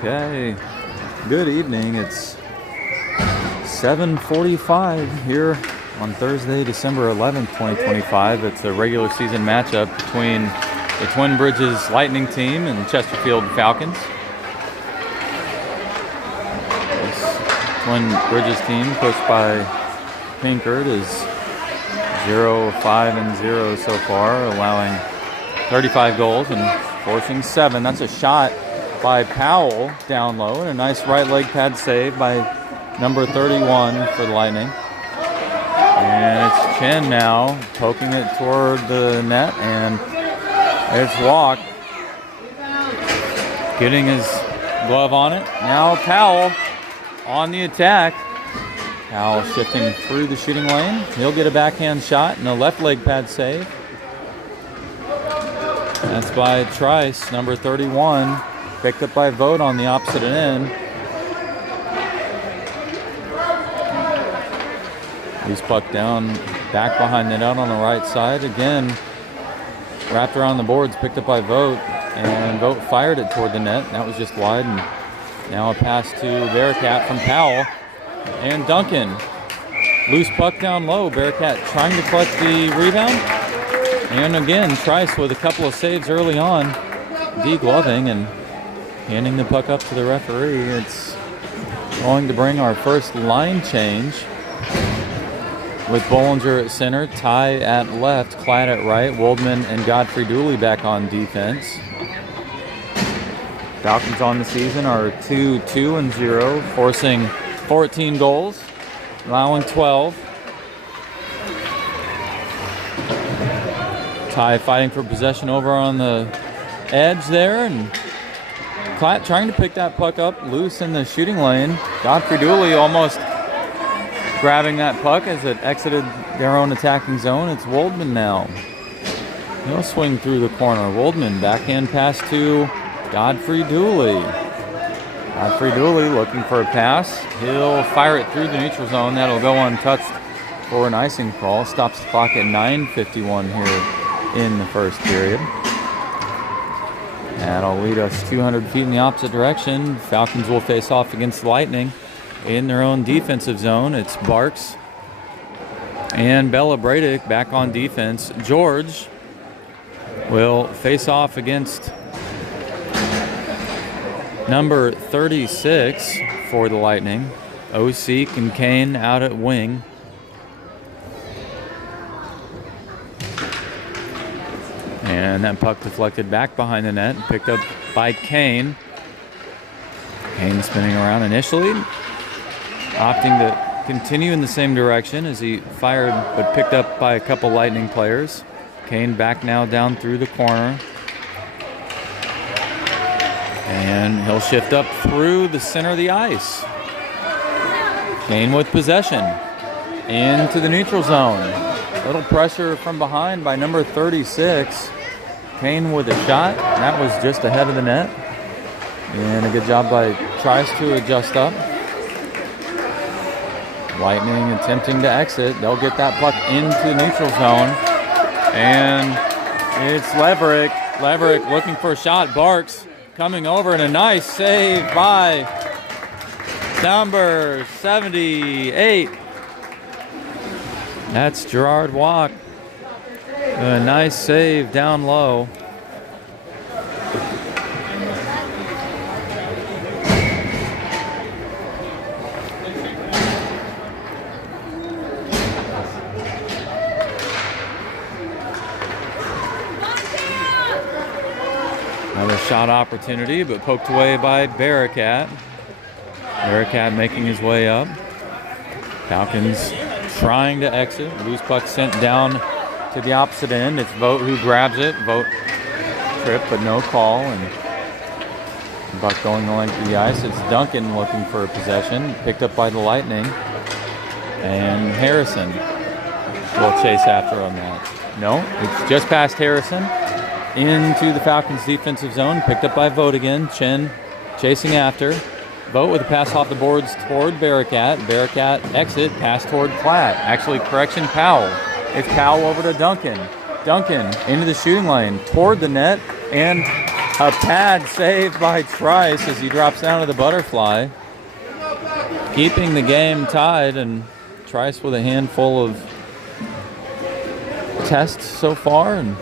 Okay, good evening. It's 7:45 here on Thursday, December 11th, 2025. It's a regular season matchup between the Twin Bridges Lightning team and Chesterfield Falcons. This Twin Bridges team, coached by Pinkert, is 0-5-0 so far, allowing 35 goals and forcing 7. That's a shot by Powell down low, and a nice right leg pad save by number 31 for the Lightning. And it's Chen now poking it toward the net, and it's Walk getting his glove on it. Now Powell on the attack. Powell shifting through the shooting lane. He'll get a backhand shot and a left leg pad save. That's by Trice, number 31. Picked up by Vogt on the opposite end. He's pucked down back behind the net on the right side. Again, wrapped around the boards, picked up by Vogt, and Vogt fired it toward the net. That was just wide, and now a pass to Bearcat from Powell. And Duncan, loose puck down low. Bearcat trying to collect the rebound. And again, Trice with a couple of saves early on, de-gloving and handing the puck up to the referee. It's going to bring our first line change with Bollinger at center, Ty at left, Klatt at right, Woldman and Godfrey Dooley back on defense. Falcons on the season are 2-2-0, forcing 14 goals, allowing 12. Ty fighting for possession over on the edge there, and Klatt trying to pick that puck up loose in the shooting lane. Godfrey Dooley almost grabbing that puck as it exited their own attacking zone. It's Woldman now. He'll swing through the corner. Woldman, backhand pass to Godfrey Dooley. Godfrey Dooley looking for a pass. He'll fire it through the neutral zone. That'll go untouched for an icing crawl. Stops the clock at 9:51 here in the first period. That'll lead us 200 feet in the opposite direction. Falcons will face off against the Lightning in their own defensive zone. It's Barks and Bella Bradick back on defense. George will face off against number 36 for the Lightning. Osik and Kane out at wing. And that puck deflected back behind the net, picked up by Kane. Kane spinning around initially, opting to continue in the same direction as he fired, but picked up by a couple Lightning players. Kane back now down through the corner. And he'll shift up through the center of the ice. Kane with possession into the neutral zone. Little pressure from behind by number 36. Kane with a shot. That was just ahead of the net. And a good job by Trice to adjust up. Lightning attempting to exit. They'll get that puck into the neutral zone. And it's Leverick. Leverick looking for a shot. Barks coming over, and a nice save by number 78. That's Gerard Walk. A nice save down low. Another shot opportunity, but poked away by Bearcat. Bearcat making his way up. Falcons trying to exit. Loose puck sent down to the opposite end. It's Vogt who grabs it. Vogt trip, but no call. And puck going the length of the ice. It's Duncan looking for a possession. Picked up by the Lightning. And Harrison will chase after on that. No, it's just past Harrison. Into the Falcons' defensive zone. Picked up by Vogt again. Chen chasing after. Vogt with a pass off the boards toward Bearcat. Bearcat exit, pass toward Klatt. Actually, correction, Powell. It's Powell over to Duncan. Duncan into the shooting lane, toward the net, and A pad save by Trice as he drops down to the butterfly. Keeping the game tied, and Trice with a handful of tests so far and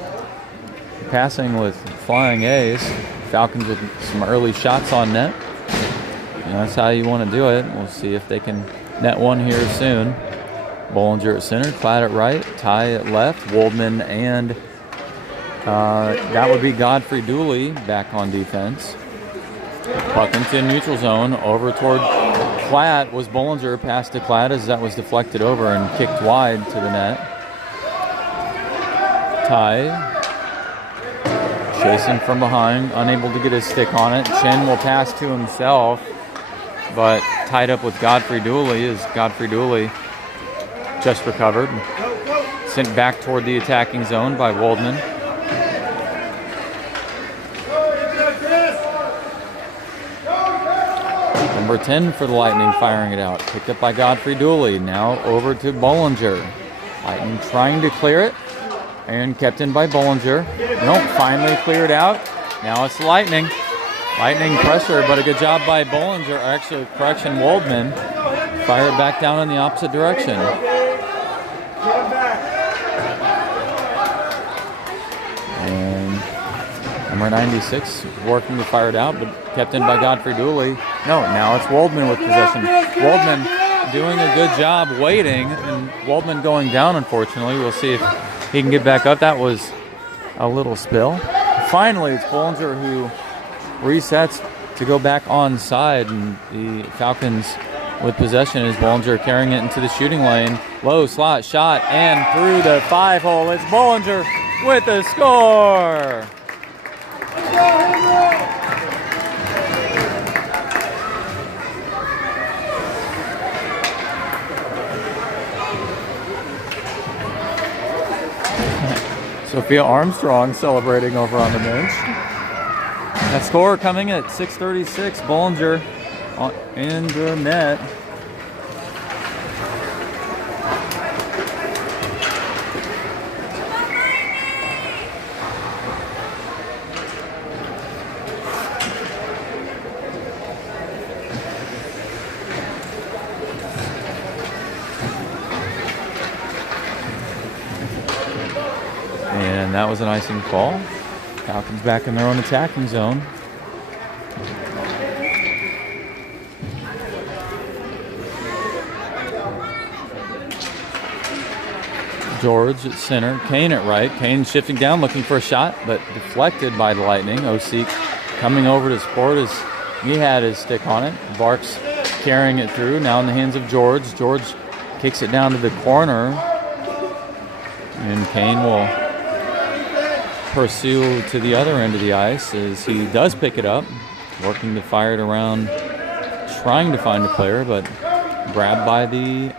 passing with flying A's. Falcons with some early shots on net. And that's how you want to do it. We'll see if they can net one here soon. Bollinger at center, Klatt at right, Ty at left, Woldman and that would be Godfrey Dooley back on defense. Puck into neutral zone, over toward Klatt was Bollinger, pass to Klatt as that was deflected over and kicked wide to the net. Ty chasing from behind, unable to get his stick on it. Chen will pass to himself, but tied up with Godfrey Dooley as Godfrey Dooley just recovered. Sent back toward the attacking zone by Woldman. Number 10 for the Lightning firing it out. Picked up by Godfrey Dooley. Now over to Bollinger. Lightning trying to clear it. And kept in by Bollinger. Nope, finally cleared out. Now it's Lightning. Lightning pressure, but a good job by Bollinger. Actually, correction, Woldman. Fire it back down in the opposite direction. And number 96 working to fire it out, but kept in by Godfrey Dooley. No, now it's Woldman with possession. Woldman doing a good job waiting, and Woldman going down, unfortunately. We'll see if he can get back up. That was a little spill. Finally, it's Bollinger who resets to go back onside, and the Falcons with possession is Bollinger carrying it into the shooting lane. Low slot shot and through the 5-hole. It's Bollinger with the score. Sophia Armstrong celebrating over on the bench. That score coming at 6:36. Bollinger in the net. And that was an icing call. Falcons back in their own attacking zone. George at center, Kane at right. Kane shifting down, looking for a shot, but deflected by the Lightning. Osik coming over to support as he had his stick on it. Barks carrying it through, now in the hands of George. George kicks it down to the corner, and Kane will pursue to the other end of the ice as he does pick it up, working to fire it around, trying to find a player, but grabbed by the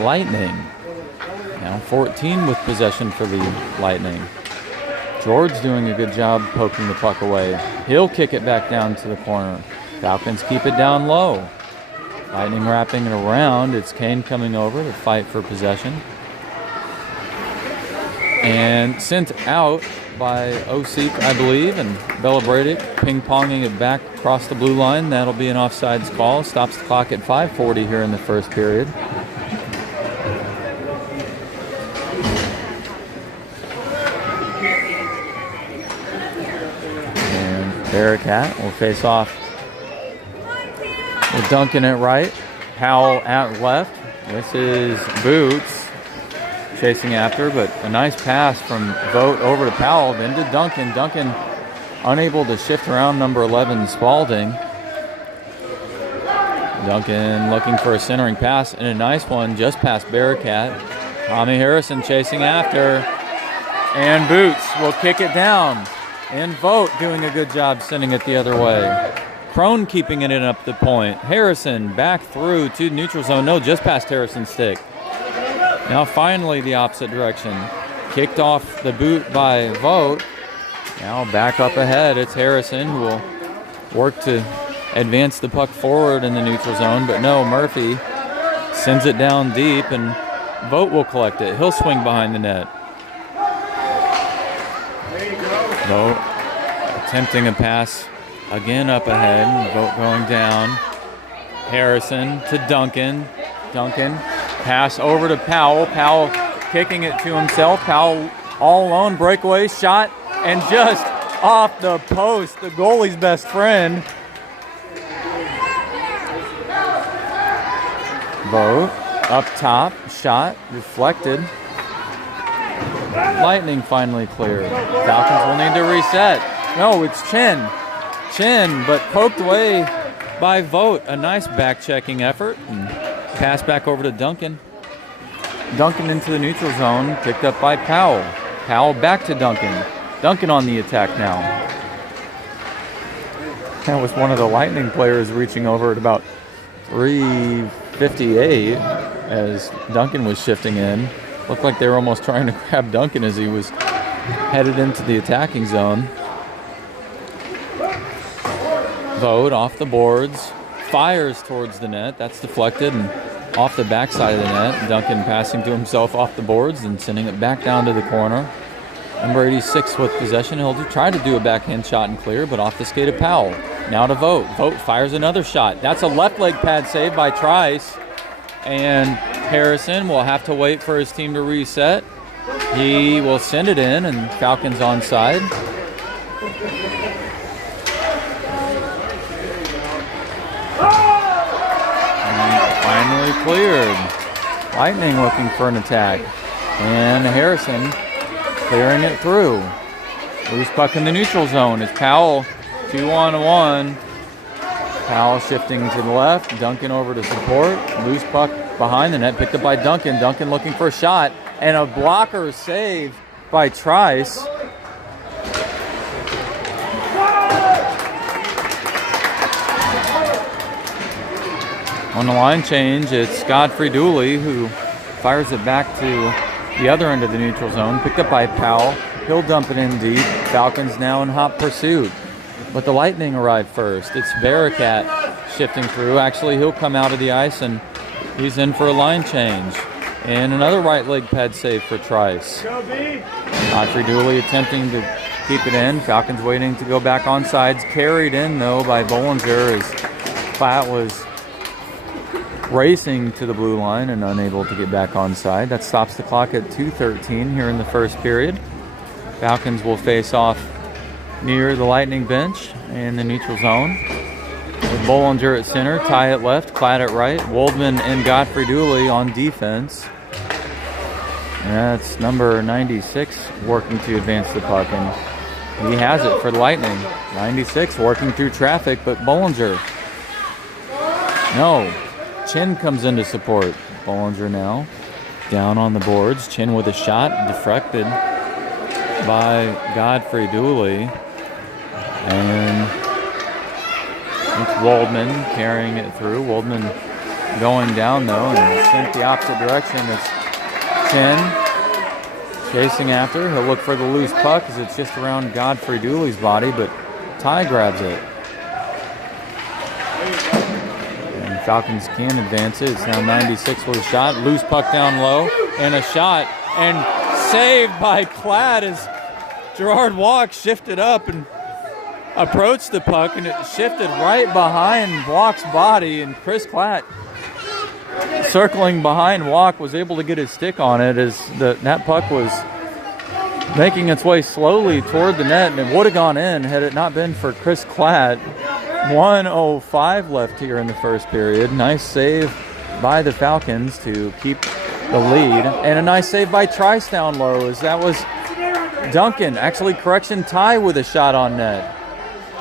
Lightning. Now 14 with possession for the Lightning. George doing a good job poking the puck away. He'll kick it back down to the corner. Falcons keep it down low. Lightning wrapping it around. It's Kane coming over to fight for possession. And sent out by Osik, I believe, and Bella Bradick ping-ponging it back across the blue line. That'll be an offsides call. Stops the clock at 5:40 here in the first period. And Bearcat will face off with Duncan at right, Powell at left. This is Boots chasing after, but a nice pass from Vogt over to Powell, then to Duncan. Duncan unable to shift around number 11, Spalding. Duncan looking for a centering pass, and a nice one just past Bearcat. Tommy Harrison chasing after, and Boots will kick it down. And Vogt doing a good job sending it the other way. Crone keeping it in up the point. Harrison back through to neutral zone. No, just past Harrison's stick. Now finally the opposite direction. Kicked off the boot by Vogt. Now back up ahead. It's Harrison who will work to advance the puck forward in the neutral zone. But no, Murphy sends it down deep, and Vogt will collect it. He'll swing behind the net. Vogt attempting a pass again up ahead. Vogt going down. Harrison to Duncan. Duncan, pass over to Powell. Powell kicking it to himself. Powell all alone, breakaway shot, and just off the post, the goalie's best friend. Vogt up top, shot, deflected. Lightning finally cleared. Falcons will need to reset. No, it's Chin. Chin, but poked away by Vogt. A nice back-checking effort. And pass back over to Duncan. Duncan into the neutral zone, picked up by Powell. Powell back to Duncan. Duncan on the attack now. That was one of the Lightning players reaching over at about 3:58 as Duncan was shifting in. Looked like they were almost trying to grab Duncan as he was headed into the attacking zone. Vogt off the boards, fires towards the net. That's deflected and off the backside of the net. Duncan passing to himself off the boards and sending it back down to the corner. Number 86 with possession. He'll try to do a backhand shot and clear, but off the skate of Powell. Now to Vogt. Vogt fires another shot. That's a left leg pad save by Trice. And Harrison will have to wait for his team to reset. He will send it in, and Falcons onside. And finally cleared. Lightning looking for an attack. And Harrison clearing it through. Loose puck in the neutral zone. It's Powell 2-on-1. Powell shifting to the left. Duncan over to support. Loose puck behind the net. Picked up by Duncan. Duncan looking for a shot. And a blocker save by Trice. On the line change, it's Godfrey Dooley who fires it back to the other end of the neutral zone. Picked up by Powell. He'll dump it in deep. Falcons now in hot pursuit. But the Lightning arrive first. It's Bearcat shifting through. Actually, he'll come out of the ice and he's in for a line change. And another right leg pad save for Trice. Godfrey Dooley attempting to keep it in. Falcons waiting to go back on sides. Carried in, though, by Bollinger as Platt was racing to the blue line and unable to get back on side. That stops the clock at 2:13 here in the first period. Falcons will face off near the Lightning bench in the neutral zone. With Bollinger at center, Ty at left, Platt at right, Woldman and Godfrey Dooley on defense. And that's number 96 working to advance the puck, and he has it for the Lightning. 96 working through traffic, but Bollinger. No. Chin comes in to support. Bollinger now down on the boards. Chin with a shot, deflected by Godfrey Dooley. And it's Woldman carrying it through. Woldman going down, though, and sent the opposite direction. It's Chin chasing after. He'll look for the loose puck as it's just around Godfrey Dooley's body, but Ty grabs it. And Falcons can advance it. It's now 96 with a shot. Loose puck down low, and a shot, and saved by Platt as Gerard Walk shifted up and approached the puck, and it shifted right behind Walk's body, and Chris Platt, circling behind Walk, was able to get his stick on it as that puck was making its way slowly toward the net, and it would have gone in had it not been for Chris Platt. 1:05 left here in the first period. Nice save by the Falcons to keep the lead, and a nice save by Trice down low as that was Duncan. Actually, correction, Ty with a shot on net.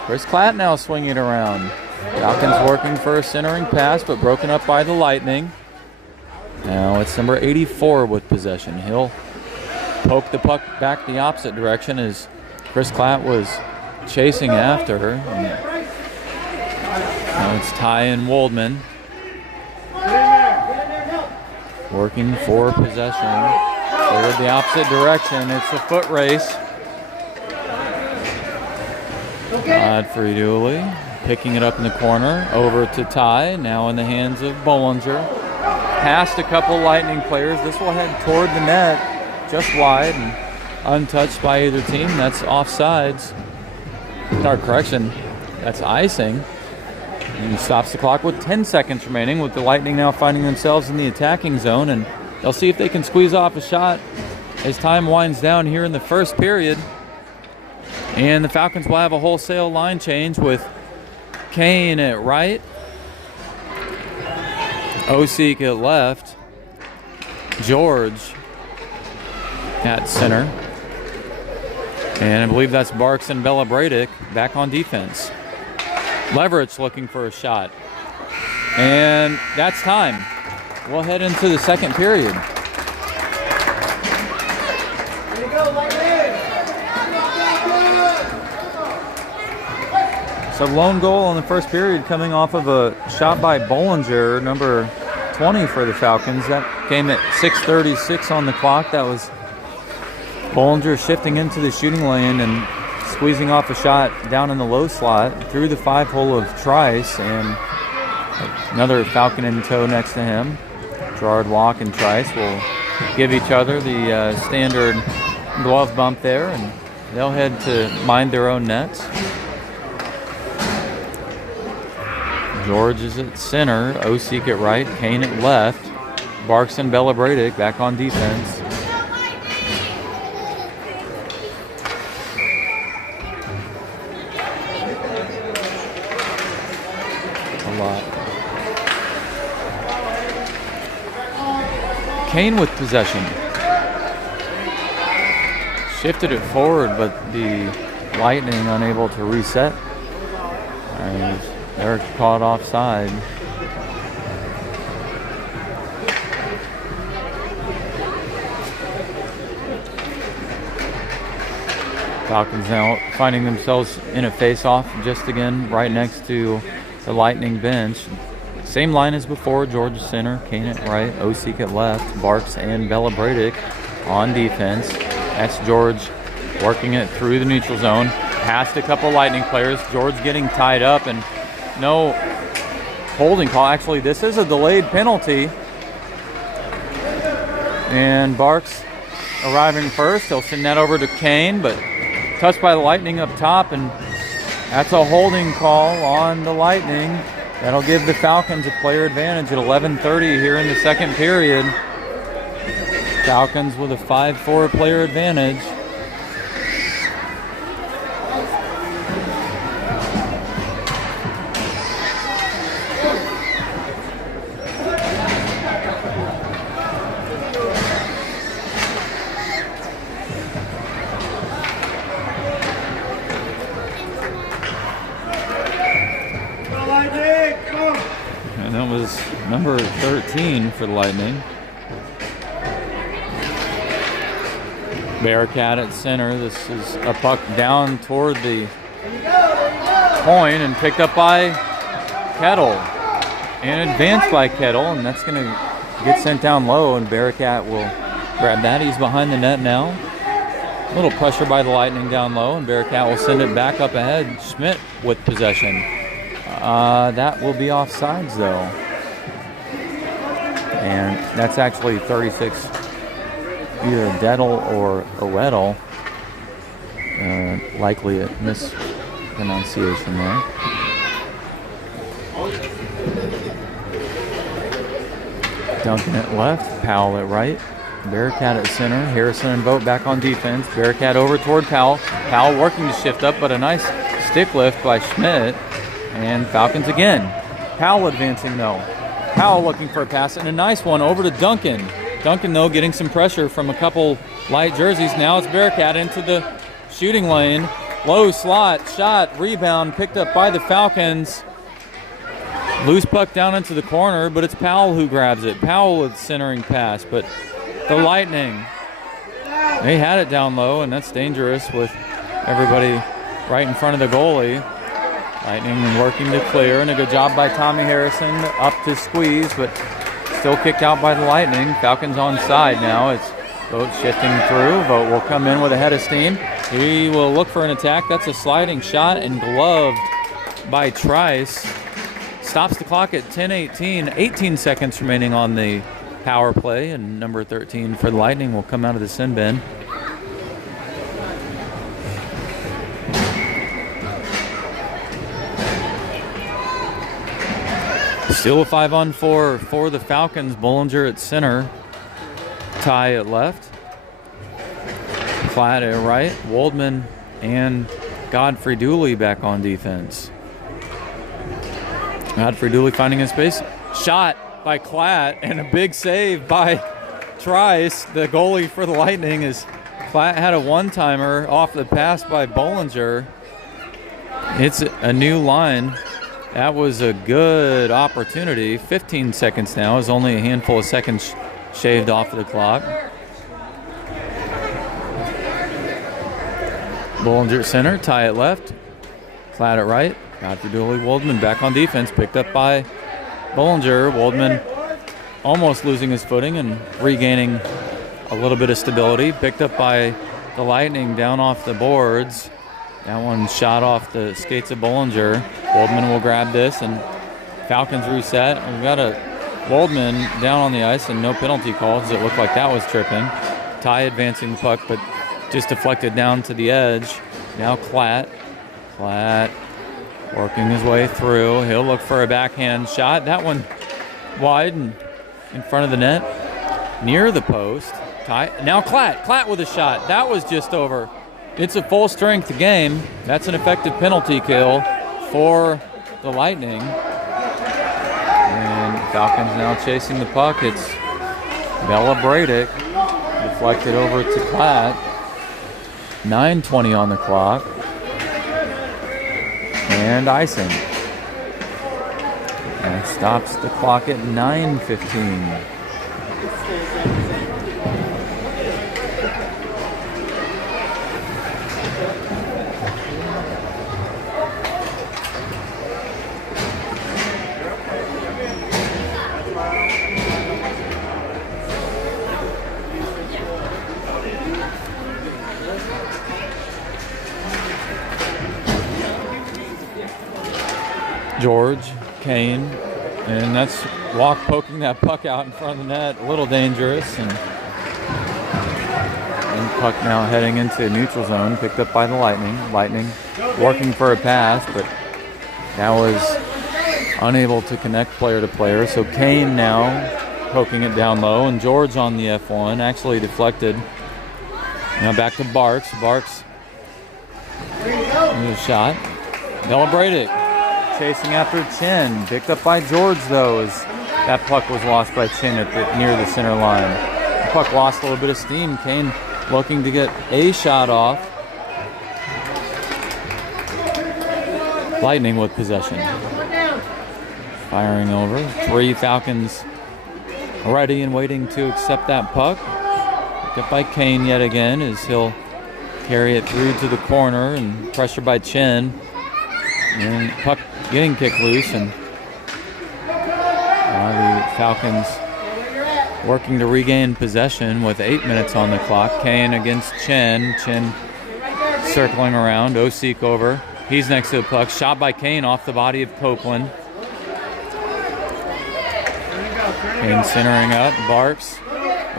Chris Platt now swinging it around. Falcons working for a centering pass, but broken up by the Lightning. Now it's number 84 with possession. He'll poke the puck back the opposite direction as Chris Platt was chasing after. Now it's Ty and Woldman working for possession. Cleared the opposite direction. It's a foot race. Godfrey Dooley picking it up in the corner, over to Ty, now in the hands of Bollinger. Past a couple Lightning players. This will head toward the net, just wide and untouched by either team. That's offsides. correction, that's icing. And stops the clock with 10 seconds remaining, with the Lightning now finding themselves in the attacking zone, and they'll see if they can squeeze off a shot as time winds down here in the first period. And the Falcons will have a wholesale line change with Kane at right, Osik at left, George at center, and I believe that's Barks and Belabradic back on defense. Leverage looking for a shot, and that's time. We'll head into the second period. So lone goal in the first period coming off of a shot by Bollinger, number 20 for the Falcons. That came at 6:36 on the clock. That was Bollinger shifting into the shooting lane and squeezing off a shot down in the low slot through the 5-hole of Trice, and another Falcon in tow next to him. Gerard Walk and Trice will give each other the standard glove bump there, and they'll head to mind their own nets. George is at center, Osik at right, Kane at left, Barks and Belabradic back on defense. A lot. Kane with possession. Shifted it forward, but the Lightning unable to reset. And they're caught offside. Falcons now finding themselves in a face-off just again right next to the Lightning bench. Same line as before, George center, Kane at right, Osik at left, Barks and Belabradic on defense. That's George working it through the neutral zone. Past a couple Lightning players. George getting tied up, and no holding call. Actually, this is a delayed penalty. And Barks arriving first. He'll send that over to Kane, but touched by the Lightning up top, and that's a holding call on the Lightning. That'll give the Falcons a player advantage at 11:30 here in the second period. Falcons with a 5-4 player advantage. And that was number 13 for the Lightning. Bearcat at center. This is a puck down toward the point and picked up by Kettle. And advanced by Kettle, and that's going to get sent down low, and Bearcat will grab that. He's behind the net now. A little pressure by the Lightning down low, and Bearcat will send it back up ahead. Schmidt with possession. That will be offsides, though. And that's actually 36, either Dettel or Oedel. Likely a mispronunciation there. Duncan at left, Powell at right, Bearcat at center, Harrison and Vogt back on defense. Bearcat over toward Powell. Powell working to shift up, but a nice stick lift by Schmidt. And Falcons again. Powell advancing though. Powell looking for a pass, and a nice one over to Duncan. Duncan though getting some pressure from a couple light jerseys. Now it's Bearcat into the shooting lane. Low slot, shot, rebound picked up by the Falcons. Loose puck down into the corner, but it's Powell who grabs it. Powell with centering pass, but the Lightning, they had it down low, and that's dangerous with everybody right in front of the goalie. Lightning working to clear, and a good job by Tommy Harrison up to squeeze, but still kicked out by the Lightning. Falcons on side now. It's Vogt shifting through. Vogt will come in with a head of steam. He will look for an attack. That's a sliding shot and gloved by Trice. Stops the clock at 10:18. 18 seconds remaining on the power play, and number 13 for the Lightning will come out of the sin bin. Still a 5-on-4 for the Falcons. Bollinger at center. Ty at left. Platt at right. Waldman and Godfrey Dooley back on defense. Godfrey Dooley finding his space. Shot by Klatt and a big save by Trice, the goalie for the Lightning, as Klatt had a one-timer off the pass by Bollinger. It's a new line. That was a good opportunity. 15 seconds now is only a handful of seconds shaved off of the clock. Bollinger at center, Ty at left, Klatt at right. Godfrey Dooley, Waldman back on defense, picked up by Bollinger. Waldman almost losing his footing and regaining a little bit of stability. Picked up by the Lightning down off the boards. That one shot off the skates of Bollinger. Waldman will grab this and Falcons reset. We've got a Waldman down on the ice and no penalty call because it looked like that was tripping. Ty advancing the puck, but just deflected down to the edge. Now Klatt. Klatt working his way through. He'll look for a backhand shot. That one wide and in front of the net. Near the post. Ty. Now Klatt. Klatt with a shot. That was just over. It's a full strength game. That's an effective penalty kill for the Lightning. And Falcons now chasing the puck. It's Bella Bradick. Deflected over to Klatt. 9:20 on the clock. And icing. And stops the clock at 9:15. George, Kane, and that's Walk poking that puck out in front of the net, a little dangerous, and puck now heading into neutral zone, picked up by the Lightning. Lightning working for a pass, but that was unable to connect player to player, so Kane now poking it down low, and George on the F1, actually deflected. Now back to Barks. Barks, a shot. Bella Bradick chasing after Chin. Picked up by George, though, as that puck was lost by Chin near the center line. The puck lost a little bit of steam. Kane looking to get a shot off. Lightning with possession. Firing over. 3 Falcons ready and waiting to accept that puck. Picked up by Kane yet again as he'll carry it through to the corner and pressure by Chin. And puck getting kicked loose, and now the Falcons working to regain possession with 8 minutes on the clock. Kane against Chen. Chen circling around. Osik over. He's next to the puck. Shot by Kane off the body of Copeland. Kane centering up. Barks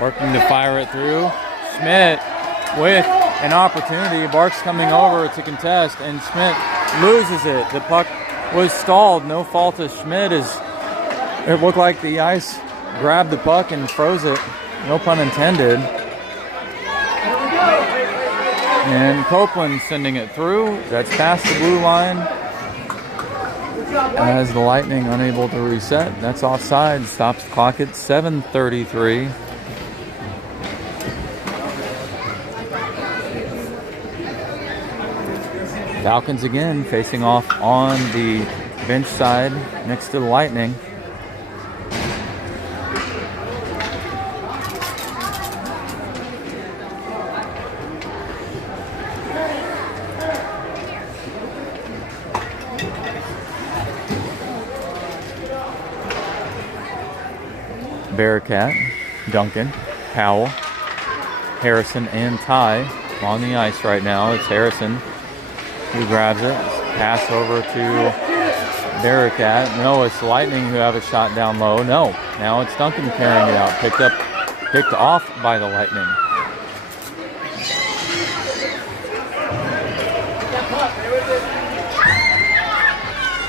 working to fire it through. Schmidt with an opportunity. Barks coming over to contest, and Schmidt loses it. The puck was stalled. No fault of Schmidt, as it looked like the ice grabbed the puck and froze it. No pun intended. And Copeland sending it through. That's past the blue line. As the Lightning unable to reset. That's offside. Stops the clock at 7:33. Falcons again facing off on the bench side next to the Lightning. Bearcat, Duncan, Powell, Harrison, and Ty on the ice right now. It's Harrison who grabs it. Pass over to Bearcat. No, it's the Lightning who have a shot down low. No, now it's Duncan carrying it out. Picked off by the Lightning.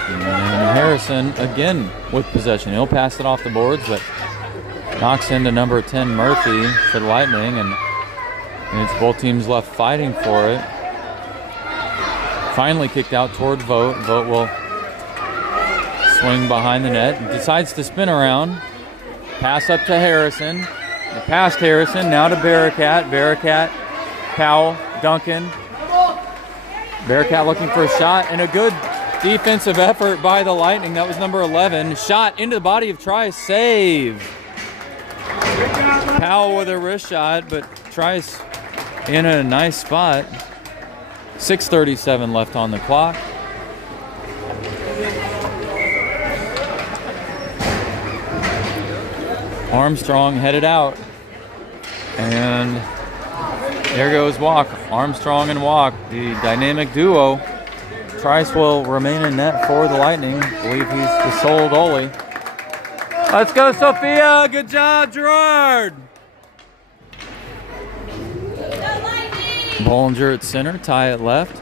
And Harrison again with possession. He'll pass it off the boards, but knocks into number 10 Murphy for the Lightning, and it's both teams left fighting for it. Finally kicked out toward Vogt. Vogt will swing behind the net. Decides to spin around. Pass up to Harrison. Past Harrison, now to Bearcat. Bearcat, Powell, Duncan. Bearcat looking for a shot, and a good defensive effort by the Lightning. That was number 11. Shot into the body of Trice. Save. Powell with a wrist shot, but Trice in a nice spot. 6:37 left on the clock. Armstrong headed out. And there goes Walk. Armstrong and Walk, the dynamic duo. Trice will remain in net for the Lightning. I believe he's the sole goalie. Let's go, Sophia. Good job, Gerard. Bollinger at center, Ty at left.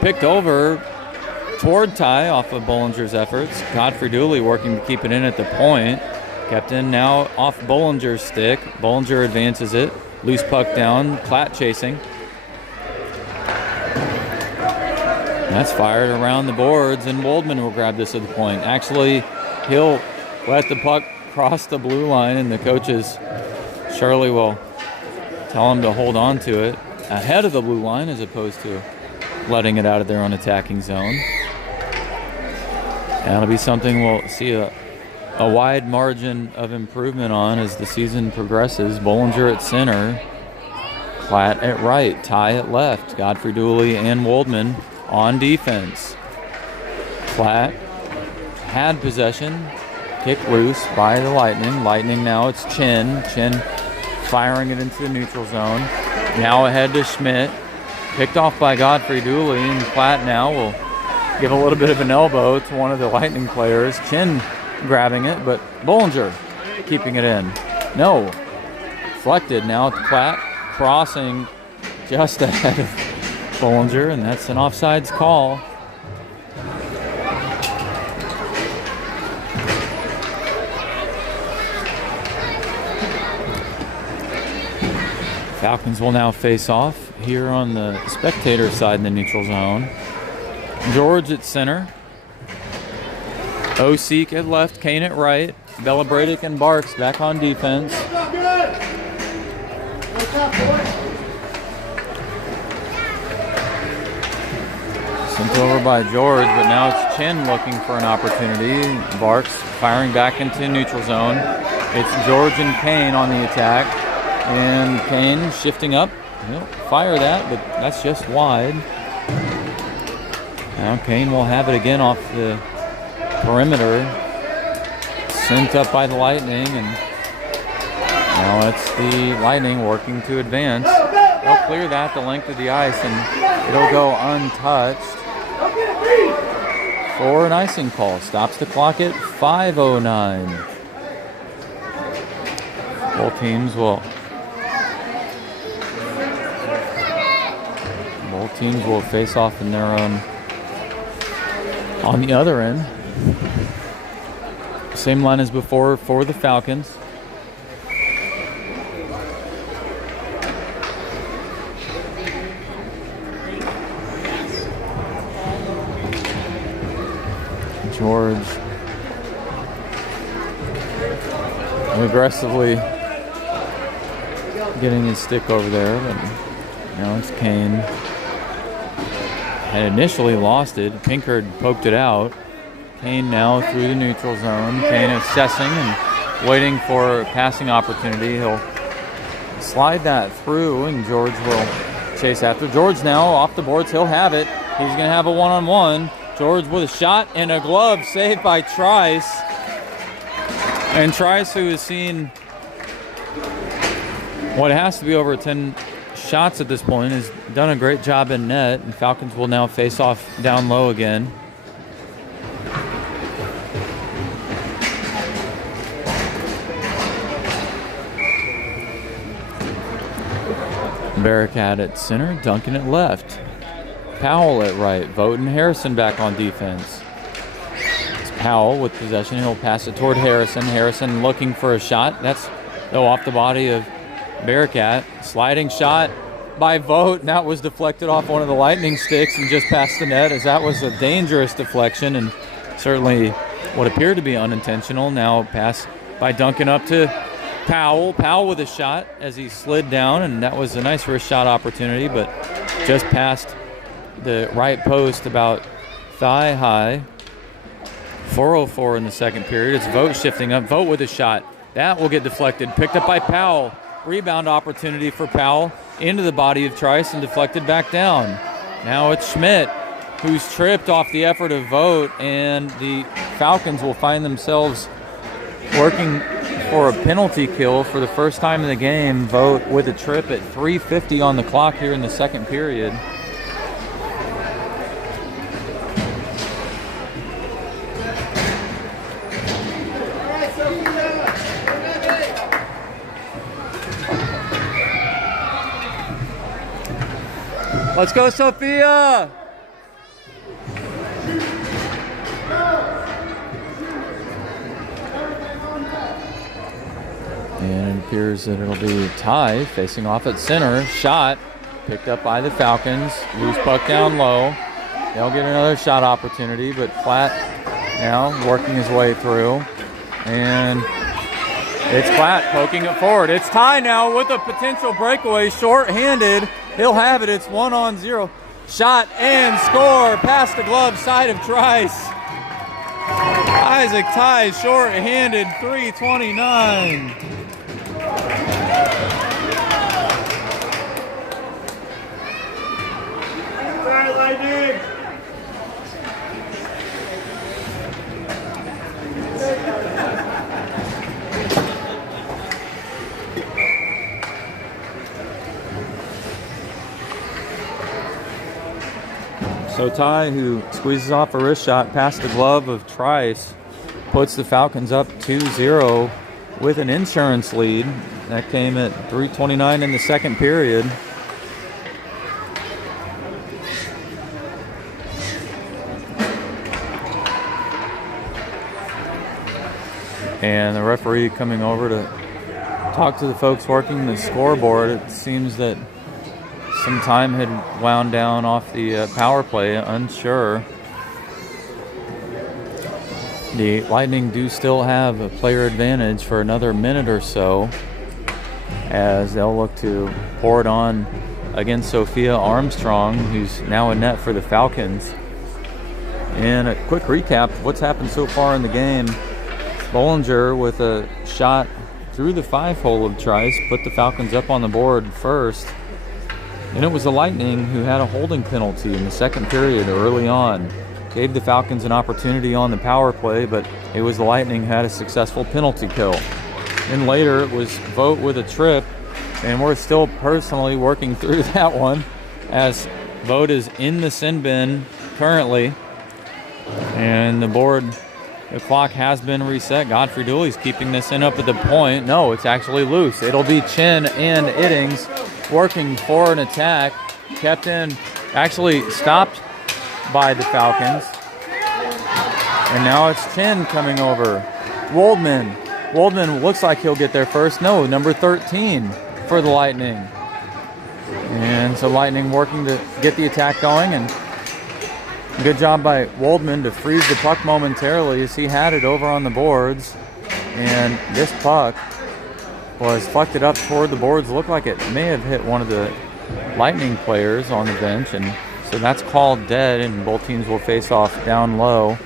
Picked over toward Ty off of Bollinger's efforts. Godfrey Dooley working to keep it in at the point. Kept in now off Bollinger's stick. Bollinger advances it. Loose puck down. Platt chasing. That's fired around the boards, and Waldman will grab this at the point. Actually, he'll let the puck cross the blue line, and the coaches, Shirley, will tell him to hold on to it ahead of the blue line as opposed to letting it out of their own attacking zone. That'll be something we'll see a wide margin of improvement on as the season progresses. Bollinger at center, Platt at right, Ty at left, Godfrey Dooley and Waldman on defense. Platt had possession, kicked loose by the Lightning. Lightning now it's Chin. Chin firing it into the neutral zone. Now ahead to Schmidt. Picked off by Godfrey Dooley, and Platt now will give a little bit of an elbow to one of the Lightning players. Chin grabbing it, but Bollinger keeping it in. No. Deflected now to Platt, crossing just ahead of Bollinger, and that's an offsides call. Falcons will now face off here on the spectator side in the neutral zone. George at center. Osik at left, Kane at right. Bella Bradick and Barks back on defense. Sent over by George, but now it's Chin looking for an opportunity. Barks firing back into neutral zone. It's George and Kane on the attack. And Kane shifting up. He'll fire that, but that's just wide. Now Kane will have it again off the perimeter. Sent up by the Lightning, and now it's the Lightning working to advance. They'll clear that the length of the ice, and it'll go untouched for an icing call. Stops the clock at 5:09. Both teams will face off in their own on the other end. Same line as before for the Falcons. George aggressively getting his stick over there, but now it's Kane. Had initially lost it. Pinkard poked it out. Kane now through the neutral zone. Kane assessing and waiting for a passing opportunity. He'll slide that through, and George will chase after. George now off the boards. He'll have it. He's going to have a one-on-one. George with a shot and a glove saved by Trice. And Trice, who has seen what has to be over 10 shots at this point, has done a great job in net, and Falcons will now face off down low again. Bearcat at center, Duncan at left. Powell at right, Vogt and Harrison back on defense. It's Powell with possession. He'll pass it toward Harrison. Harrison looking for a shot. That's, though, off the body of Bearcat. Sliding shot by Vogt. That was deflected off one of the Lightning sticks and just past the net, as that was a dangerous deflection and certainly what appeared to be unintentional. Now pass by Duncan up to Powell. Powell with a shot as he slid down, and that was a nice wrist shot opportunity, but just past the right post, about thigh high. 4:04 in the second period. It's Vogt shifting up. Vogt with a shot. That will get deflected. Picked up by Powell. Rebound opportunity for Powell into the body of Trice and deflected back down. Now it's Schmidt, who's tripped off the effort of Vogt, and the Falcons will find themselves working for a penalty kill for the first time in the game. Vogt with a trip at 3:50 on the clock here in the second period. Let's go, Sophia! And it appears that it'll be Ty facing off at center. Shot picked up by the Falcons. Loose puck down low. They'll get another shot opportunity, but Platt now working his way through. And it's Platt poking it forward. It's Ty now with a potential breakaway, short-handed. He'll have it. It's 1-on-0. Shot and score past the glove side of Trice. Isaac Ty short-handed, 3:29. Lightning. So Ty, who squeezes off a wrist shot past the glove of Trice, puts the Falcons up 2-0 with an insurance lead. That came at 3:29 in the second period. And the referee coming over to talk to the folks working the scoreboard. It seems that some time had wound down off the power play, unsure. The Lightning do still have a player advantage for another minute or so, as they'll look to pour it on against Sophia Armstrong, who's now in net for the Falcons. And a quick recap of what's happened so far in the game. Bollinger with a shot through the 5-hole of Trice put the Falcons up on the board first. And it was the Lightning who had a holding penalty in the second period early on. Gave the Falcons an opportunity on the power play, but it was the Lightning who had a successful penalty kill. And later it was Vogt with a trip, and we're still personally working through that one, as Vogt is in the sin bin currently. And the clock has been reset. Godfrey Dooley's keeping this in up at the point. No, it's actually loose. It'll be Chin and Iddings working for an attack. Kept in, actually stopped by the Falcons. And now it's Chin coming over. Woldman. Woldman looks like he'll get there first. No, number 13 for the Lightning. And so Lightning working to get the attack going, and good job by Woldman to freeze the puck momentarily as he had it over on the boards. And this puck was deflected up toward the boards. Looked like it may have hit one of the Lightning players on the bench, and so that's called dead, and both teams will face off down low.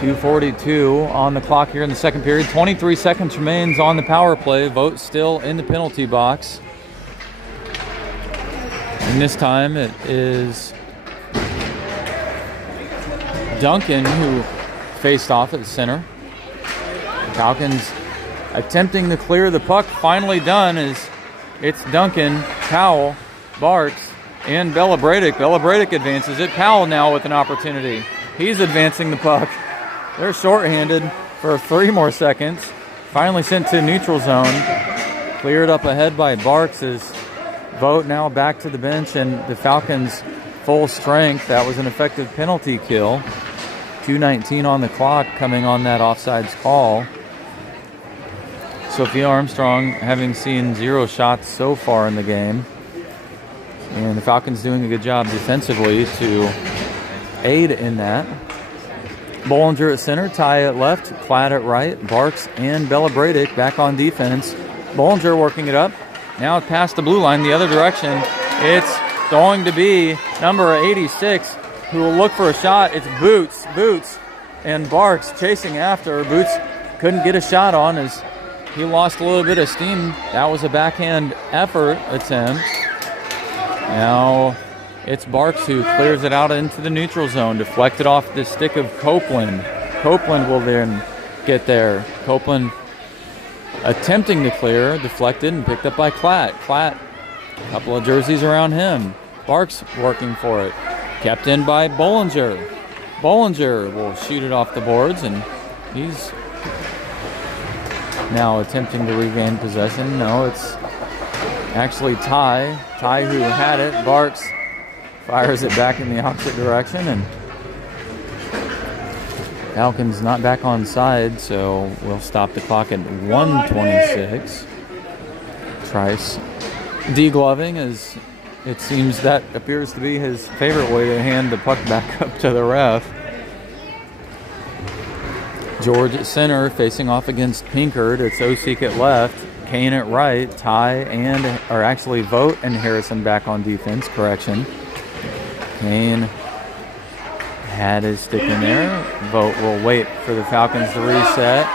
2:42 on the clock here in the second period. 23 seconds remains on the power play. Vogt still in the penalty box. And this time it is Duncan who faced off at the center. Falcons attempting to clear the puck. Finally done is it's Duncan, Powell, Barks, and Bella-Bradick. Bella-Bradick advances it. Powell now with an opportunity. He's advancing the puck. They're shorthanded for 3 more seconds. Finally sent to neutral zone. Cleared up ahead by Barks as Vogt now back to the bench, and the Falcons full strength. That was an effective penalty kill. 2:19 on the clock coming on that offsides call. Sophia Armstrong having seen 0 shots so far in the game. And the Falcons doing a good job defensively to aid in that. Bollinger at center, Ty at left, Platt at right, Barks and Bella Bradick back on defense. Bollinger working it up. Now past the blue line the other direction. It's going to be number 86 who will look for a shot. It's Boots, and Barks chasing after. Boots couldn't get a shot on as he lost a little bit of steam. That was a backhand effort attempt. Now it's Barks who clears it out into the neutral zone, deflected off the stick of Copeland. Copeland will then get there. Copeland attempting to clear, deflected and picked up by Platt. Platt, a couple of jerseys around him. Barks working for it. Kept in by Bollinger. Bollinger will shoot it off the boards, and he's now attempting to regain possession. No, it's actually Ty. Ty who had it. Barks fires it back in the opposite direction, and Falcons not back on side, so we'll stop the clock at 1:26. Trice degloving, as it seems that appears to be his favorite way to hand the puck back up to the ref. George at center facing off against Pinkard. It's Osik at left, Kane at right, Ty Vogt and Harrison back on defense. Correction. Kane had his stick in there. Vogt will wait for the Falcons to reset.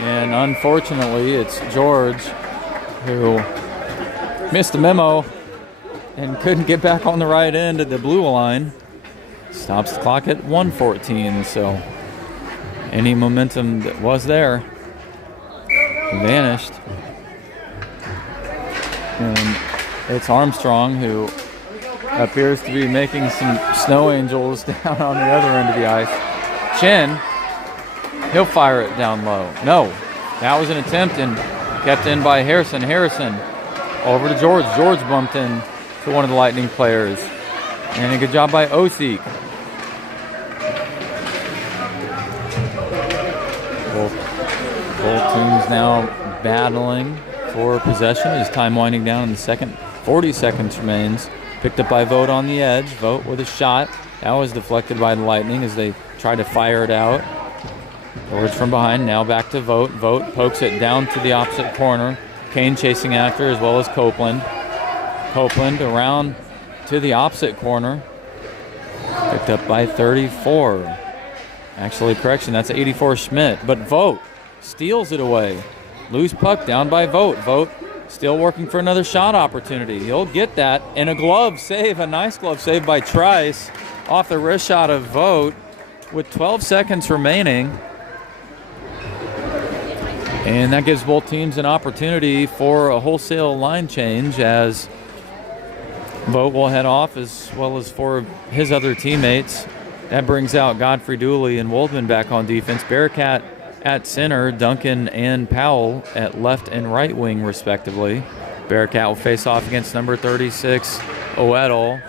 And unfortunately, it's George who missed the memo and couldn't get back on the right end at the blue line. Stops the clock at 1:14, so any momentum that was there vanished. And it's Armstrong who appears to be making some snow angels down on the other end of the ice. Chen, he'll fire it down low. No, that was an attempt and kept in by Harrison. Harrison over to George. George bumped in to one of the Lightning players. And a good job by Osik. Both teams now battling for possession as time winding down in the second. 40 seconds remains. Picked up by Vogt on the edge. Vogt with a shot. That was deflected by the Lightning as they tried to fire it out. George from behind, now back to Vogt. Vogt pokes it down to the opposite corner. Kane chasing after, as well as Copeland. Copeland around to the opposite corner. Picked up by 34. Actually, correction, that's 84 Schmidt. But Vogt steals it away. Loose puck down by Vogt. Vogt still working for another shot opportunity. He'll get that. And a glove save, a nice glove save by Trice off the wrist shot of Vogt with 12 seconds remaining. And that gives both teams an opportunity for a wholesale line change as Vogt will head off, as well as for his other teammates. That brings out Godfrey Dooley and Waldman back on defense. Bearcat at center, Duncan and Powell at left and right wing, respectively. Bearcat will face off against number 36, Oedel.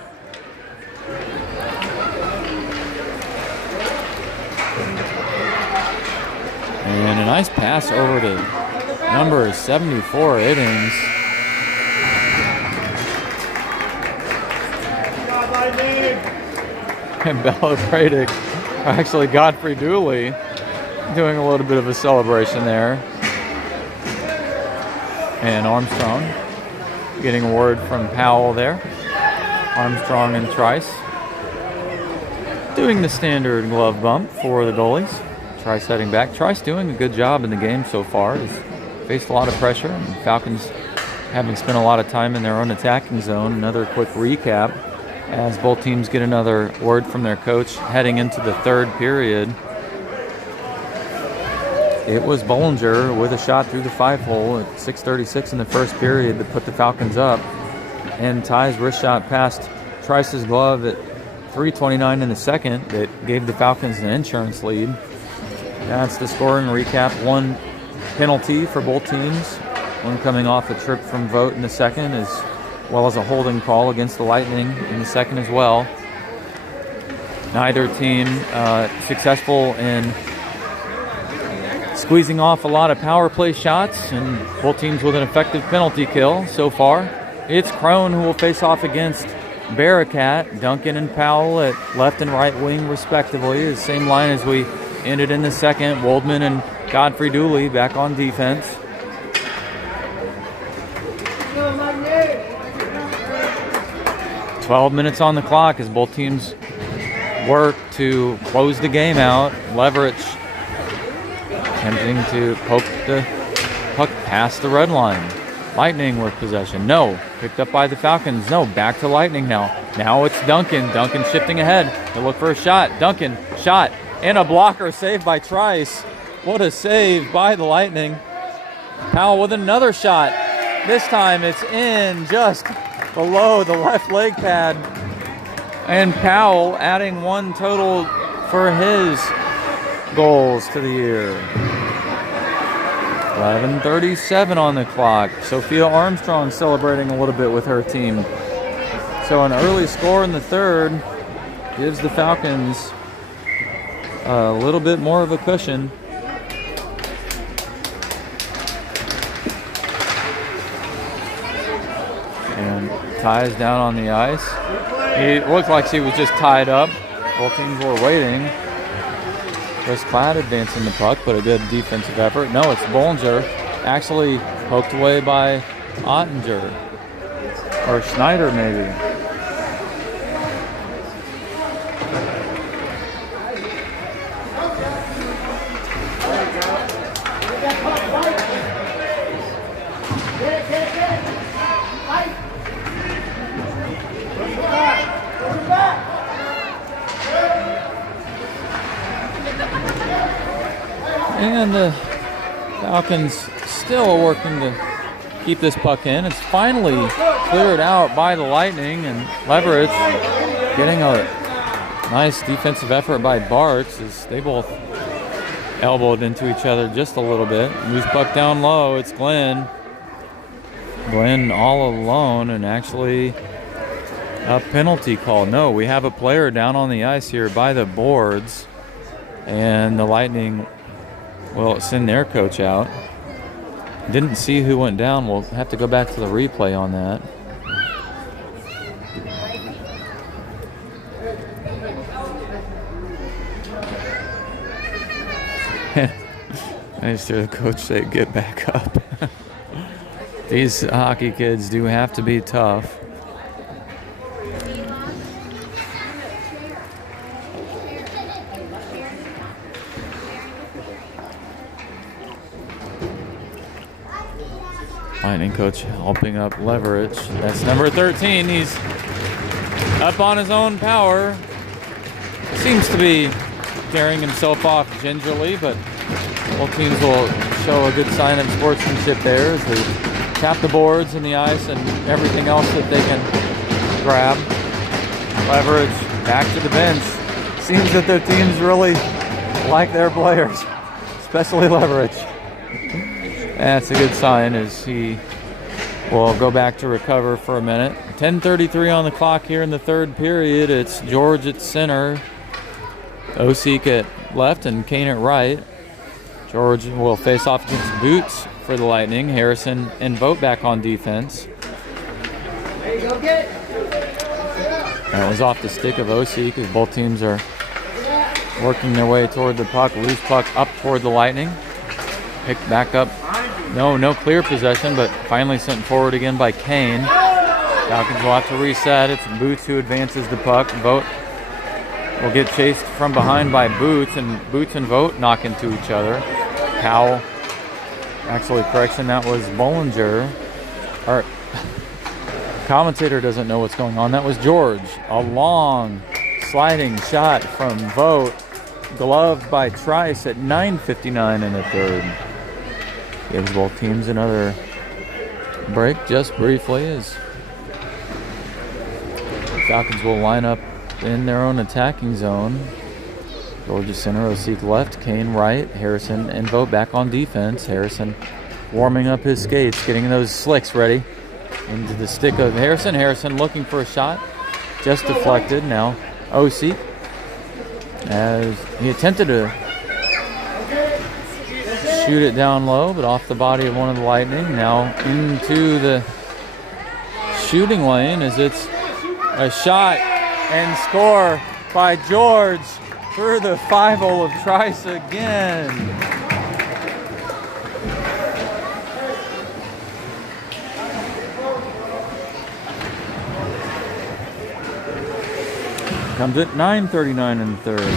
And a nice pass over to number 74, Iddings. And Bella Bradick, actually Godfrey Dooley, doing a little bit of a celebration there. And Armstrong getting a word from Powell there. Armstrong and Trice doing the standard glove bump for the goalies. Trice heading back. Trice doing a good job in the game so far. He's faced a lot of pressure, and Falcons having spent a lot of time in their own attacking zone. Another quick recap as both teams get another word from their coach heading into the third period. It was Bollinger with a shot through the 5-hole at 6:36 in the first period to put the Falcons up. And Ty's wrist shot past Trice's glove at 3:29 in the second that gave the Falcons an insurance lead. That's the scoring recap. One penalty for both teams. One coming off a trip from Vogt in the second, as well as a holding call against the Lightning in the second as well. Neither team successful in squeezing off a lot of power play shots, and both teams with an effective penalty kill so far. It's Crone who will face off against Bearcat. Duncan and Powell at left and right wing respectively. The same line as we ended in the second. Woldman and Godfrey Dooley back on defense. "12 minutes on the clock as both teams work to close the game out. Leverage attempting to poke the puck past the red line. Lightning with possession. No. Picked up by the Falcons. No. Back to Lightning now. Now it's Duncan. Duncan shifting ahead. He'll look for a shot. Duncan, shot. And a blocker saved by Trice. What a save by the Lightning. Powell with another shot. This time it's in just below the left leg pad. And Powell adding one total for his goals to the year. 11:37 on the clock. Sophia Armstrong celebrating a little bit with her team. So an early score in the third gives the Falcons a little bit more of a cushion. And ties down on the ice. It looked like she was just tied up. Both teams were waiting. Chris Klatt advancing the puck, but a good defensive effort. No, it's Bollinger, actually poked away by Ottinger. Or Schneider, maybe. And the Falcons still working to keep this puck in. It's finally cleared out by the Lightning, and Leverett getting a nice defensive effort by Bartz as they both elbowed into each other just a little bit. Loose puck down low. It's Glenn. Glenn all alone, and actually a penalty call. No, we have a player down on the ice here by the boards, and the Lightning will send their coach out. Didn't see who went down. We'll have to go back to the replay on that. I just hear the coach say, "Get back up." These hockey kids do have to be tough. Lightning coach helping up Leverage. That's number 13. He's up on his own power. Seems to be carrying himself off gingerly, but both teams will show a good sign of sportsmanship there as they tap the boards and the ice and everything else that they can grab. Leverage back to the bench. Seems that their teams really like their players, especially Leverage. That's a good sign as he will go back to recover for a minute. 10:33 on the clock here in the third period. It's George at center, Osik at left, and Kane at right. George will face off against Boots for the Lightning. Harrison and Vogt back on defense. That was off the stick of Osik as both teams are working their way toward the puck. Loose puck up toward the Lightning. Picked back up. No clear possession, but finally sent forward again by Kane. Falcons will have to reset. It's Boots who advances the puck. Vogt will get chased from behind by Boots, and Boots and Vogt knock into each other. Powell, actually, correction, that was Bollinger. Our commentator doesn't know what's going on. That was George. A long sliding shot from Vogt, gloved by Trice at 9:59 in the third. Gives both teams another break just briefly as the Falcons will line up in their own attacking zone. Georgia center, Osik left, Kane right, Harrison and Vogt back on defense. Harrison warming up his skates, getting those slicks ready into the stick of Harrison. Harrison looking for a shot, just deflected. Now Osik as he attempted to shoot it down low, but off the body of one of the Lightning. Now into the shooting lane as it's a shot and score by George through the 5-hole of Trice again. Comes at 9:39 in the third.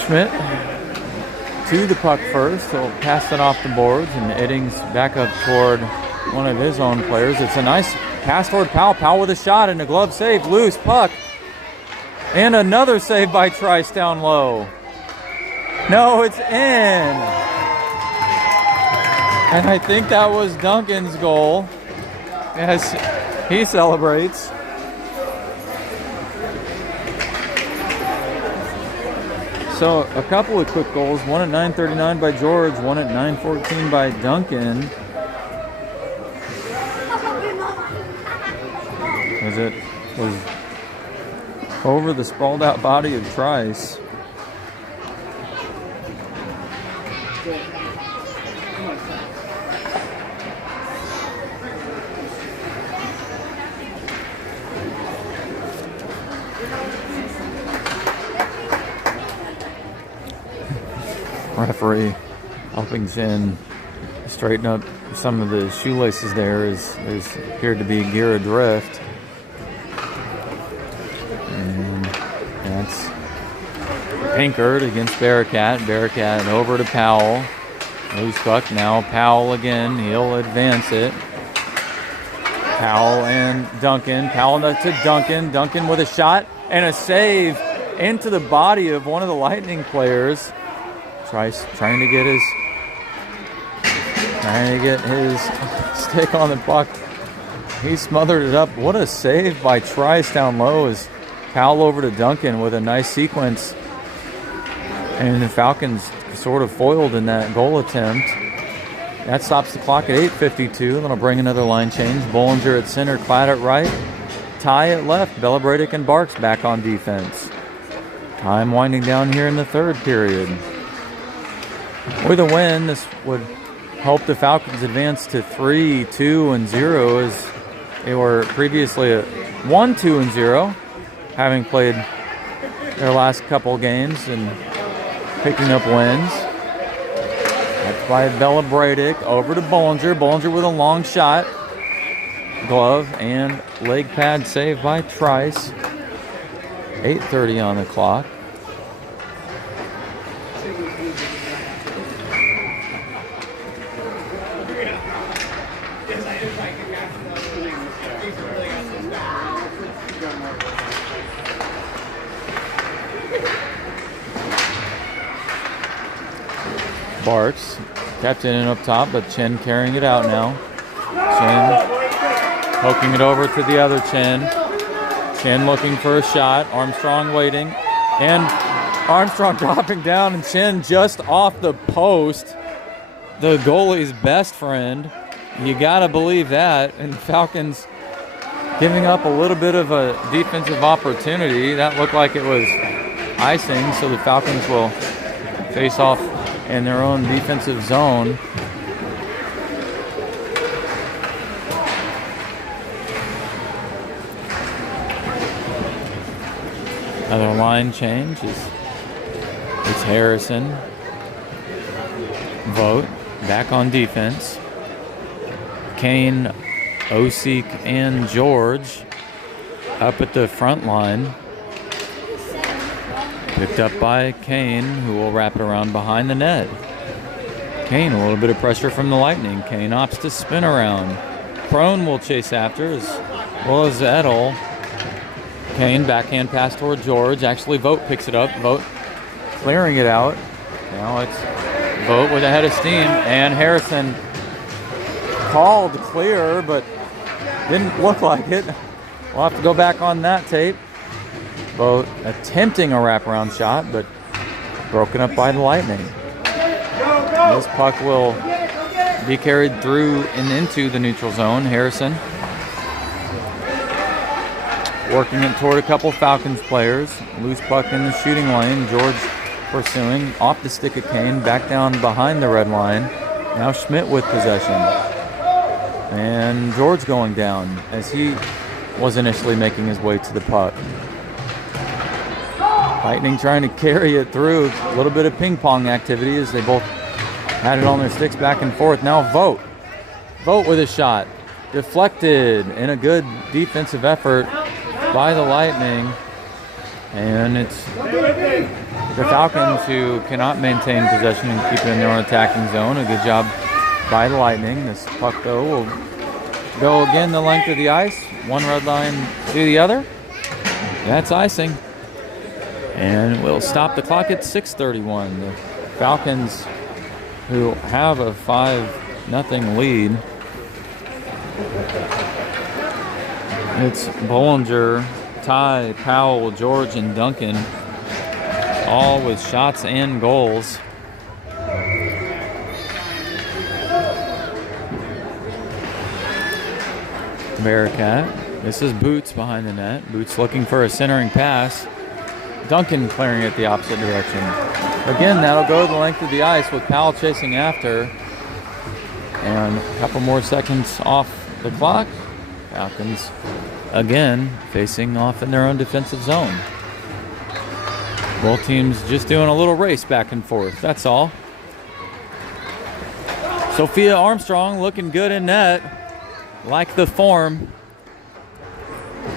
Schmidt to the puck first. He'll pass it off the boards, and Eddings back up toward one of his own players. It's a nice pass toward Powell. Powell with a shot and a glove save. Loose puck. And another save by Trice down low. No, it's in. And I think that was Duncan's goal as he celebrates. So a couple of quick goals, one at 9:39 by George, one at 9:14 by Duncan. As it was over the sprawled out body of Trice. Referee helping Chen straighten up some of the shoelaces there as there's appeared to be gear adrift. And that's anchored against Bearcat. Bearcat over to Powell. Loose puck now. Powell again. He'll advance it. Powell and Duncan. Powell to Duncan. Duncan with a shot and a save into the body of one of the Lightning players. Trice trying to get his stick on the puck. He smothered it up. What a save by Trice down low as Powell over to Duncan with a nice sequence. And the Falcons sort of foiled in that goal attempt. That stops the clock at 8:52. Then it'll bring another line change. Bollinger at center, Klatt at right. Ty at left. Belabradic and Barks back on defense. Time winding down here in the third period. With a win, this would help the Falcons advance to 3-2-0 as they were previously at 1-2-0, having played their last couple games and picking up wins. That's by Belabradic over to Bollinger. Bollinger with a long shot. Glove and leg pad save by Trice. 8:30 on the clock. Barks kept in and up top, but Chen carrying it out now. Chen poking it over to the other Chen. Chen looking for a shot. Armstrong waiting. And Armstrong dropping down, and Chen just off the post. The goalie's best friend. You got to believe that. And Falcons giving up a little bit of a defensive opportunity. That looked like it was icing, so the Falcons will face off in their own defensive zone. Another line change it's Harrison. Vogt back on defense. Kane, Osik, and George up at the front line. Picked up by Kane, who will wrap it around behind the net. Kane, a little bit of pressure from the Lightning. Kane opts to spin around. Prone will chase after, as well as Edel. Kane, backhand pass toward George. Actually, Vogt picks it up. Vogt clearing it out. Now it's Vogt with a head of steam, and Harrison called clear, but didn't look like it. We'll have to go back on that tape. Vogt attempting a wraparound shot, but broken up by the Lightning. This puck will be carried through and into the neutral zone. Harrison working it toward a couple Falcons players. Loose puck in the shooting lane. George pursuing off the stick of Kane, back down behind the red line. Now Schmidt with possession. And George going down as he was initially making his way to the puck. Lightning trying to carry it through. A little bit of ping pong activity as they both had it on their sticks back and forth. Now Vogt. Vogt with a shot. Deflected in a good defensive effort by the Lightning. And it's the Falcons who cannot maintain possession and keep it in their own attacking zone. A good job by the Lightning. This puck, though, will go again the length of the ice. One red line to the other. That's icing. And we'll stop the clock at 6:31. The Falcons, who have a 5-0 lead. It's Bollinger, Ty, Powell, George, and Duncan, all with shots and goals. Bearcat. This is Boots behind the net. Boots looking for a centering pass. Duncan clearing it the opposite direction. Again, that'll go the length of the ice with Powell chasing after. And a couple more seconds off the clock. Falcons again facing off in their own defensive zone. Both teams just doing a little race back and forth. That's all. Sophia Armstrong looking good in net. Like the form.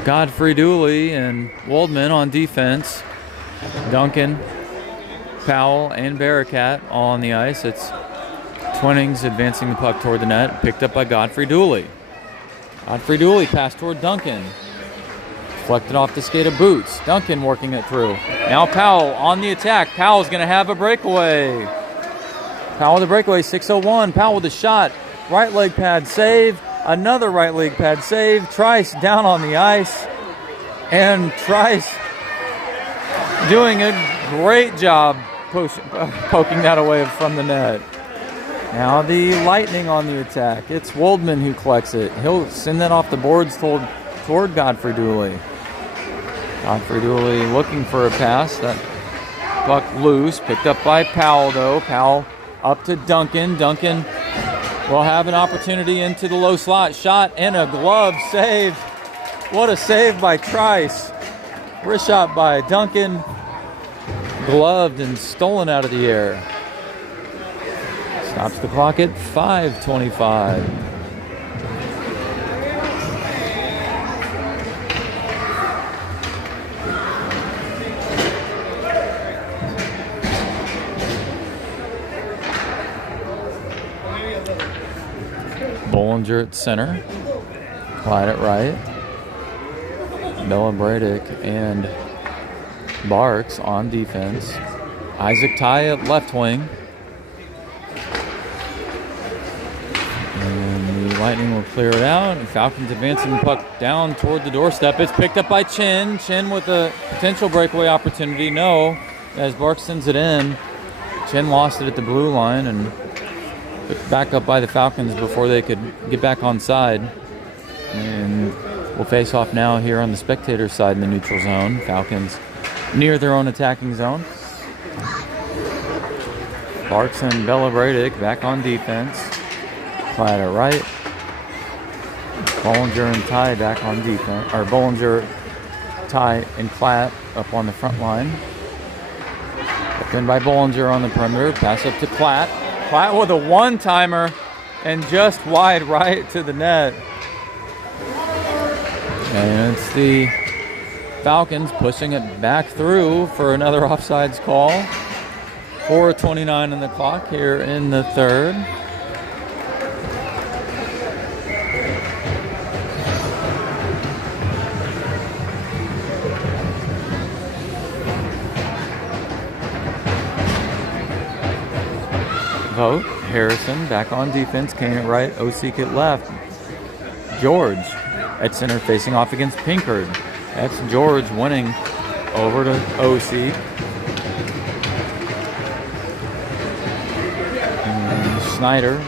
Godfrey Dooley and Waldman on defense. Duncan, Powell, and Bearcat all on the ice. It's Twinnings advancing the puck toward the net, picked up by Godfrey Dooley. Godfrey Dooley passed toward Duncan. Deflected off the skate of Boots. Duncan working it through. Now Powell on the attack. Powell's going to have a breakaway. Powell with a breakaway, 6:01. Powell with a shot. Right leg pad save. Another right leg pad save. Trice down on the ice. And Trice doing a great job poking that away from the net. Now the Lightning on the attack. It's Waldman who collects it. He'll send that off the boards toward Godfrey Dooley. Godfrey Dooley looking for a pass. That puck loose. Picked up by Powell, though. Powell up to Duncan. Duncan will have an opportunity into the low slot. Shot and a glove save. What a save by Trice. Wrist shot by Duncan. Gloved and stolen out of the air. Stops the clock at 5:25. Bollinger at center. Clyde at right. Noah Bradick and Barks on defense. Isaac Ty at left wing. And the Lightning will clear it out. And Falcons advancing the puck down toward the doorstep. It's picked up by Chin. Chin with a potential breakaway opportunity. No, as Barks sends it in. Chin lost it at the blue line and back up by the Falcons before they could get back on side. And we'll face off now here on the spectator side in the neutral zone. Falcons near their own attacking zone. Barks and Bella Bradick back on defense. Clyde at right. Bollinger and Ty back on defense. Or Bollinger, Ty, and Klatt up on the front line. Up in by Bollinger on the perimeter. Pass up to Klatt. Klatt with a one-timer and just wide right to the net. And it's the Falcons pushing it back through for another offsides call. 4:29 on the clock here in the third. Vogt, Harrison back on defense. Kane at right, Osik at left. George at center facing off against Pinkard. That's George winning over to OC. And Snyder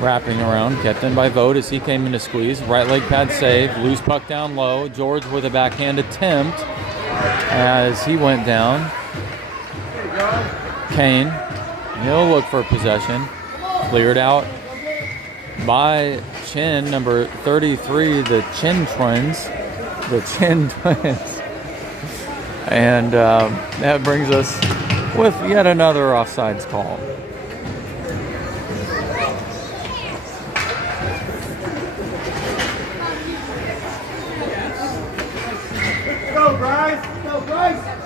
wrapping around, kept in by Vogt as he came in to squeeze. Right leg pad save, loose puck down low. George with a backhand attempt as he went down. Kane, he'll look for possession. Cleared out by Chin, number 33, the Chin Twins. The Chin Twins. And that brings us with yet another offsides call.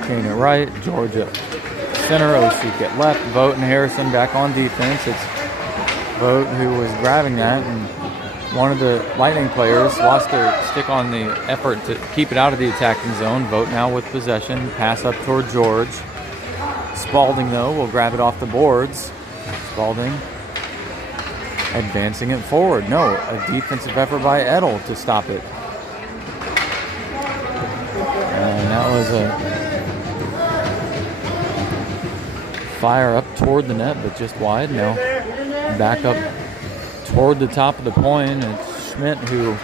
Kane at right, George at center, Osik at left, Vogt and Harrison back on defense. It's Vogt who was grabbing that, and one of the Lightning players lost their stick on the effort to keep it out of the attacking zone. Vogt now with possession, pass up toward George. Spalding, though, will grab it off the boards. Spalding advancing it forward. No, a defensive effort by Edel to stop it. And that was a fire up toward the net, but just wide. Now back up toward the top of the point. It's Schmidt who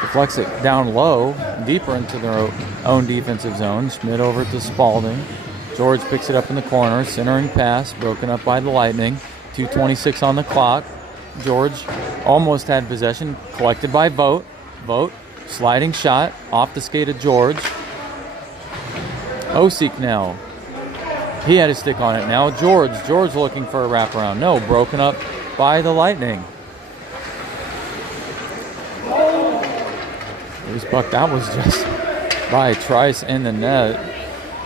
deflects it down low, deeper into their own defensive zone. Schmidt over to Spalding. George picks it up in the corner. Centering pass, broken up by the Lightning. 2:26 on the clock. George almost had possession, collected by Vogt. Vogt, sliding shot, off the skate of George. Osik now. He had a stick on it. Now George looking for a wraparound. No, broken up by the Lightning. Loose puck, that was just by Trice in the net.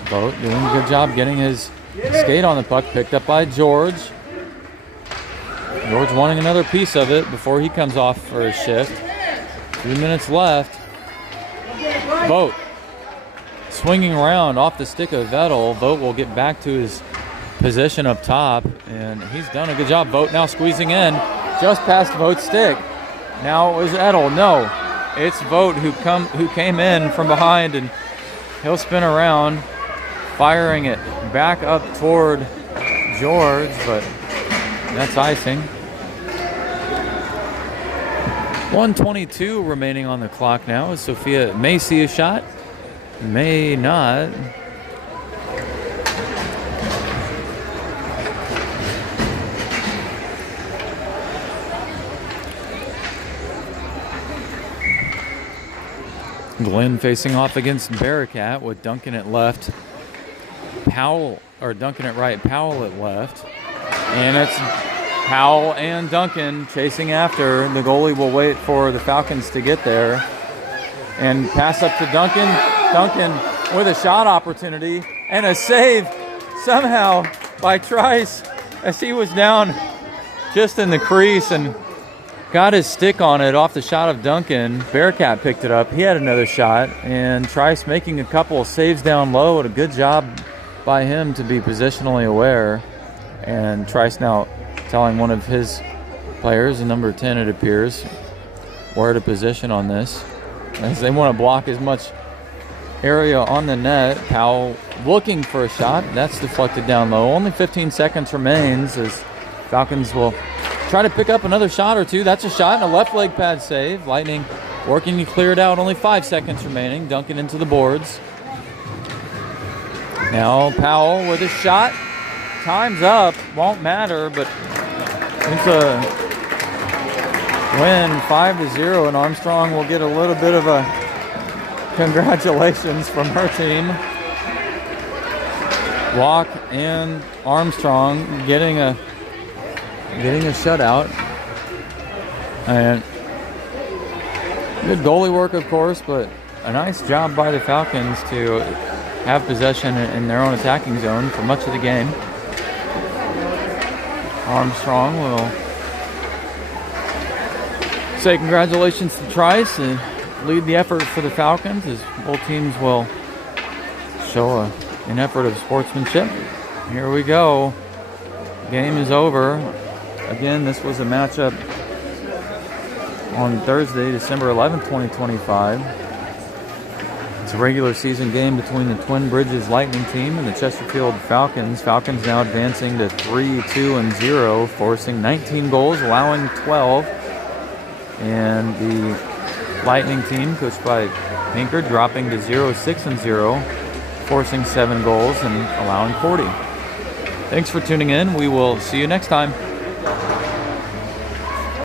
Vogt doing a good job getting his skate on the puck. Picked up by George. George wanting another piece of it before he comes off for his shift. 2 minutes left. Vogt swinging around off the stick of Vettel. Vogt will get back to his position up top, and he's done a good job. Vogt now squeezing in, just past Vogt's stick. Now it was Edel. No, it's Vogt who came in from behind, and he'll spin around, firing it back up toward George, but that's icing. 1:22 remaining on the clock now. Sophia may see a shot, may not. Glenn facing off against Bearcat with Duncan at left. Duncan at right, Powell at left. And it's Powell and Duncan chasing after. The goalie will wait for the Falcons to get there. And pass up to Duncan. Duncan with a shot opportunity and a save somehow by Trice as he was down just in the crease and got his stick on it off the shot of Duncan. Bearcat picked it up. He had another shot, and Trice making a couple of saves down low. And a good job by him to be positionally aware. And Trice now telling one of his players, number 10 it appears, where to position on this, as they want to block as much area on the net. Powell looking for a shot. That's deflected down low. Only 15 seconds remains as Falcons will try to pick up another shot or two. That's a shot and a left leg pad save. Lightning working to clear it out. Only 5 seconds remaining. Duncan into the boards. Now Powell with a shot. Time's up. Won't matter, but it's a win 5-0, and Armstrong will get a little bit of a congratulations from her team. Walk and Armstrong getting a shutout. And good goalie work, of course, but a nice job by the Falcons to have possession in their own attacking zone for much of the game. Armstrong will say congratulations to Trice and lead the effort for the Falcons as both teams will show an effort of sportsmanship. Here we go. Game is over. Again, this was a matchup on Thursday, December 11th, 2025. It's a regular season game between the Twin Bridges Lightning team and the Chesterfield Falcons. Falcons now advancing to 3-2-0, forcing 19 goals, allowing 12. And the Lightning team, coached by Pinker, dropping to 0-6-0, forcing 7 goals and allowing 40. Thanks for tuning in. We will see you next time.